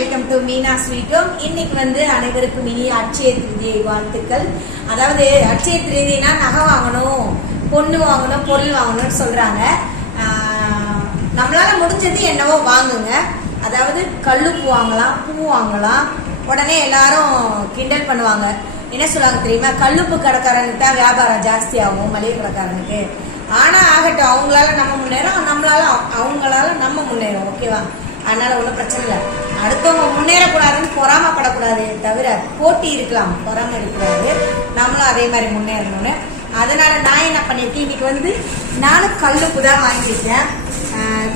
Welcome to Meena ஸ்வீட்டும் இன்னைக்கு வந்து அனைவருக்கும் இனி அட்சய திருதியை வாழ்த்துக்கள். அதாவது அட்சய திருதினா நகை வாங்கணும் பொண்ணு வாங்கணும் பொருள் வாங்கணும்னு சொல்றாங்க. நம்மளால முடிஞ்சது என்னவோ வாங்குங்க. அதாவது கல்லுப்பு வாங்கலாம் பூ வாங்கலாம். உடனே எல்லாரும் கிண்டல் பண்ணுவாங்க. என்ன சொல்லுவாங்க தெரியுமா? கல்லுப்பு கடைக்காரனுக்கு தான் வியாபாரம் ஜாஸ்தி ஆகும் மளிகை கடைக்காரனுக்கு. ஆனா ஆகட்டும் அவங்களால நம்ம முன்னேறோம் நம்மளால அவங்களால நம்ம முன்னேறோம் ஓகேவா அதனால ஒன்றும் பிரச்சனை இல்லை. அடுத்தவங்க முன்னேறக்கூடாதுன்னு பொறாமப்படக்கூடாது தவிர போட்டி இருக்கலாம் பொறாம இருக்கக்கூடாது. நம்மளும் அதே மாதிரி முன்னேறணும்னு. அதனால நான் என்ன பண்ணியிருக்கேன் இன்னைக்கு வந்து நானும் கல்லுப்பு தான் வாங்கியிருக்கேன்.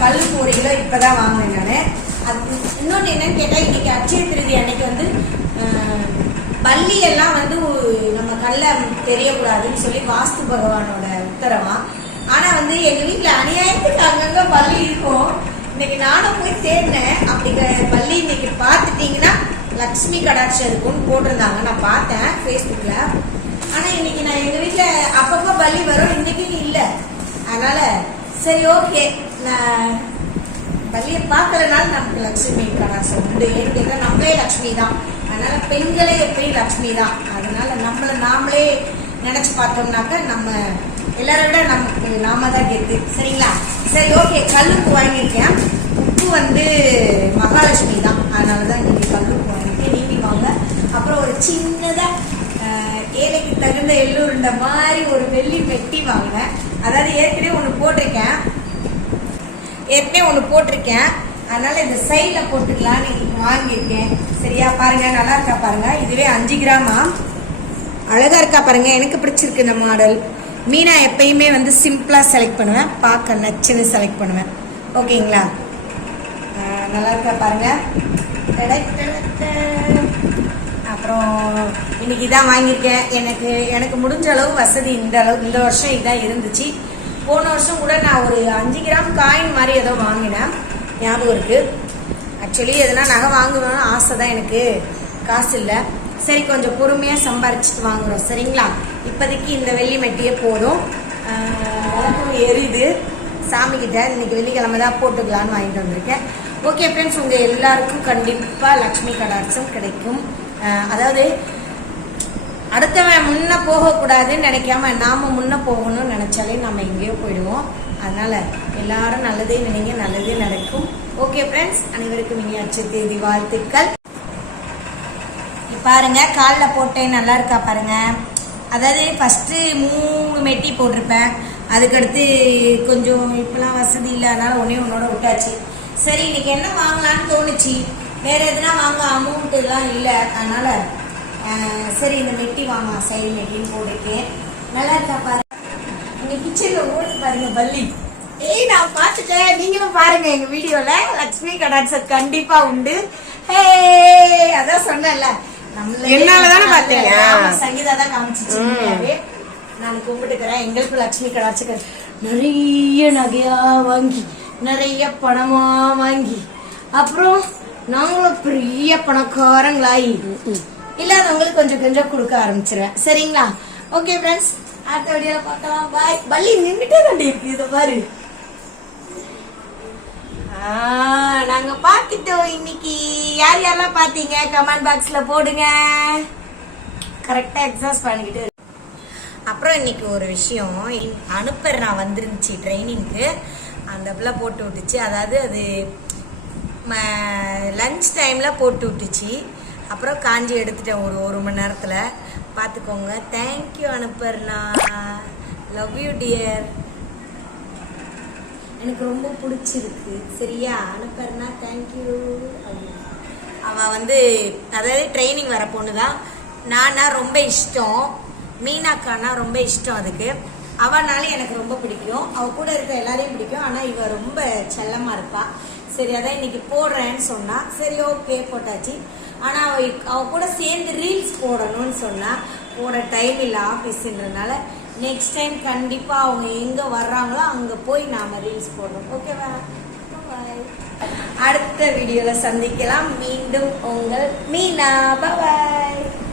கல்லுப்பு ஒரு கிலோ இப்பதான் வாங்கினேன் நான். அது இன்னொன்று என்னன்னு கேட்டால் இன்னைக்கு அச்சய திருதி அன்னைக்கு வந்து பள்ளியெல்லாம் வந்து நம்ம கல்ல தெரியக்கூடாதுன்னு சொல்லி வாஸ்து பகவானோட உத்தரவா. ஆனா வந்து எங்க வீட்டில் அநியாயத்துக்கு அங்கங்க பள்ளி இருக்கும். இன்னைக்கு நானும் போய் தேடினேன் அப்படிங்கிற பள்ளி இன்னைக்கு பார்த்துட்டீங்கன்னா லக்ஷ்மி கடாட்சம் இருக்கும்னு போட்டிருந்தாங்க. நான் பார்த்தேன் ஃபேஸ்புக்கில் ஆனால் இன்னைக்கு நான் எங்கள் வீட்டில் அப்பப்போ பள்ளி வரும். இன்னைக்கு இல்லை. அதனால சரி ஓகே. நான் பள்ளியை பார்க்கறதுனால நமக்கு லக்ஷ்மி கடாட்சம் உண்டு. ஏன்னு நம்மளே லக்ஷ்மி தான். அதனால பெண்களே எப்பயும் லக்ஷ்மி தான். அதனால நம்மளை நாமளே நினச்சி பார்த்தோம்னாக்க நம்ம எல்லாரோட நமக்கு நாம தான் கெத்து. சரிங்களா? சரி ஓகே. கல்லுக்கு வாங்கியிருக்கேன். வந்து மகாலட்சுமி தான். அதனால தான் இன்னைக்கு கல்லுப்பு வாங்கியிருக்கேன் நீங்க வாங்க அப்புறம் ஒரு சின்னதா ஏழைக்கு தகுந்த எள்ளூருண்ட மாதிரி ஒரு வெள்ளி பெட்டி வாங்கினேன் அதாவது ஏற்கனவே ஒன்று போட்டிருக்கேன். ஏற்கனவே ஒன்று போட்டிருக்கேன். அதனால இந்த சைடில் போட்டுக்கலான்னு இன்னைக்கு வாங்கியிருக்கேன். சரியா? பாருங்க நல்லா இருக்கா பாருங்க. இதுவே அஞ்சு கிராமா? அழகா இருக்கா பாருங்க. எனக்கு பிடிச்சிருக்கு இந்த மாடல். மீனா எப்பயுமே வந்து சிம்பிளா செலக்ட் பண்ணுவேன். பார்க்க நச்சுன்னு செலக்ட் பண்ணுவேன். ஓகேங்களா? நல்லா இருக்க பாருங்க. அப்புறம் இன்னைக்கு இதான் வாங்கியிருக்கேன். எனக்கு எனக்கு முடிஞ்ச அளவு வசதி இந்த அளவு இந்த வருஷம் இதான் இருந்துச்சு. போன வருஷம் கூட நான் ஒரு அஞ்சு கிராம் காயின் மாதிரி ஏதோ வாங்கினேன். ஞாபகம் இருக்கு. ஆக்சுவலி எதனா நகை வாங்கணும்னு ஆசை தான் எனக்கு. காசு இல்லை. சரி கொஞ்சம் பொறுமையாக சம்பாரிச்சிட்டு வாங்குறோம். சரிங்களா? இப்போதைக்கு இந்த வெள்ளி மெட்டியே போதும். எரியுது. சாமிக்கிட்ட இன்னைக்கு வெள்ளிக்கிழமை தான் போட்டுக்கலான்னு வாங்கிட்டு வந்திருக்கேன். ஓகே ஃப்ரெண்ட்ஸ் உங்க எல்லாருக்கும் கண்டிப்பா லக்ஷ்மி கடாட்சம் கிடைக்கும். அதாவது அடுத்தவன் முன்ன போகக்கூடாதுன்னு நினைக்காம நாம முன்ன போகணும்னு நினைச்சாலே நம்ம எங்கேயோ போயிடுவோம். அதனால எல்லாரும் நல்லதே நினைங்க நல்லதே நடக்கும். ஓகே ஃப்ரெண்ட்ஸ் அனைவருக்கும் இனி அச்ச தேதி வாழ்த்துக்கள். பாருங்க காலில் போட்டேன் நல்லா இருக்கா பாருங்க. அதாவது ஃபஸ்ட்டு மூணு மெட்டி போட்டிருப்பேன். அதுக்கடுத்து கொஞ்சம் இப்பெல்லாம் வசதி இல்லை அதனால் ஒன்றே ஒன்றோட விட்டாச்சு. சரி இன்னைக்கு என்ன வாங்கலாம்னு தோணுச்சு? வேற எதுனா வாங்க அமௌண்ட் எல்லாம் இல்லை. அதனால சரி இந்த மெட்டி வாங்க சைடு மெட்டின்னு போட்டிருக்கேன். நல்லா இருக்கா பாருங்க எங்க கிச்சன்ல ஓடி பாருங்க பள்ளி ஏய் நான் பார்த்துட்டேன். நீங்களும் பாருங்க எங்க வீடியோல. லட்சுமி கடாட்சம் கண்டிப்பா உண்டு. ஹே அதான் சொன்னேன்ல. என்னாலதானே பார்த்தீங்க? சங்கீதா தான் காமிச்சிச்சு. நான் கும்பிட்டுக்கிறேன். எங்களுக்கு லட்சுமி கடாட்சம் நிறைய நகையா வாங்கி நிறைய பணமா வாங்கி அப்புறம் நாங்களும் பெரிய பணக்காரங்களாயி இல்லாதவங்களுக்கு கொஞ்சம் கொஞ்சம் கொடுக்க ஆரம்பிச்சிருவேன். சரிங்களா? ஓகே ஃப்ரெண்ட்ஸ் அடுத்த வீடியோல பார்க்கலாம். பாய் பள்ளி நின்றுட்டே தாண்டி இருக்கு இதை பாரு. நாங்க பாத்துட்டோம் இன்னைக்கு. யார் யாரெல்லாம் பாத்தீங்க கமெண்ட் பாக்ஸ்ல போடுங்க. கரெக்டா எக்ஸாஸ்ட் பண்ணிக்கிட்டு. அப்புறம் இன்னைக்கு ஒரு விஷயம். அனுப்புற நான் வந்துருந்துச்சு ட்ரைனிங்க்கு அந்த பிள்ளை போட்டு விட்டுச்சு. அதாவது அது லஞ்ச் டைம்ல போட்டு விட்டுச்சு. அப்புறம் காஞ்சி எடுத்துட்டேன் ஒரு ஒரு மணி நேரத்துல. பார்த்துக்கோங்க தேங்க்யூ அனுப்புறண்ணா லவ் யூ டியர் எனக்கு ரொம்ப பிடிச்சிருக்கு. சரியா? அனுப்புறண்ணா தேங்க்யூ அவள் வந்து அதாவது ட்ரைனிங் வர பொண்ணு தான் நானா ரொம்ப இஷ்டம். மீனாக்கானா ரொம்ப இஷ்டம் அதுக்கு. அவனால எனக்கு ரொம்ப பிடிக்கும். அவ கூட இருக்க எல்லாரையும் பிடிக்கும். ஆனா இவ ரொம்ப செல்லமா இருப்பா. சரி அதான் இன்னைக்கு போடுறேன்னு சொன்னா சரி ஓகே போட்டாச்சு. ஆனா அவ அவ கூட சேர்ந்து ரீல்ஸ் போடணும்னு சொன்னா போட டைம் இல்லை ஆஃபீஸுன்றனால நெக்ஸ்ட் டைம் கண்டிப்பா அவங்க எங்க வர்றாங்களோ அங்க போய் நாம ரீல்ஸ் போடணும் ஓகேவா அடுத்த வீடியோல சந்திக்கலாம். மீண்டும் உங்கள் மீனா. பாய்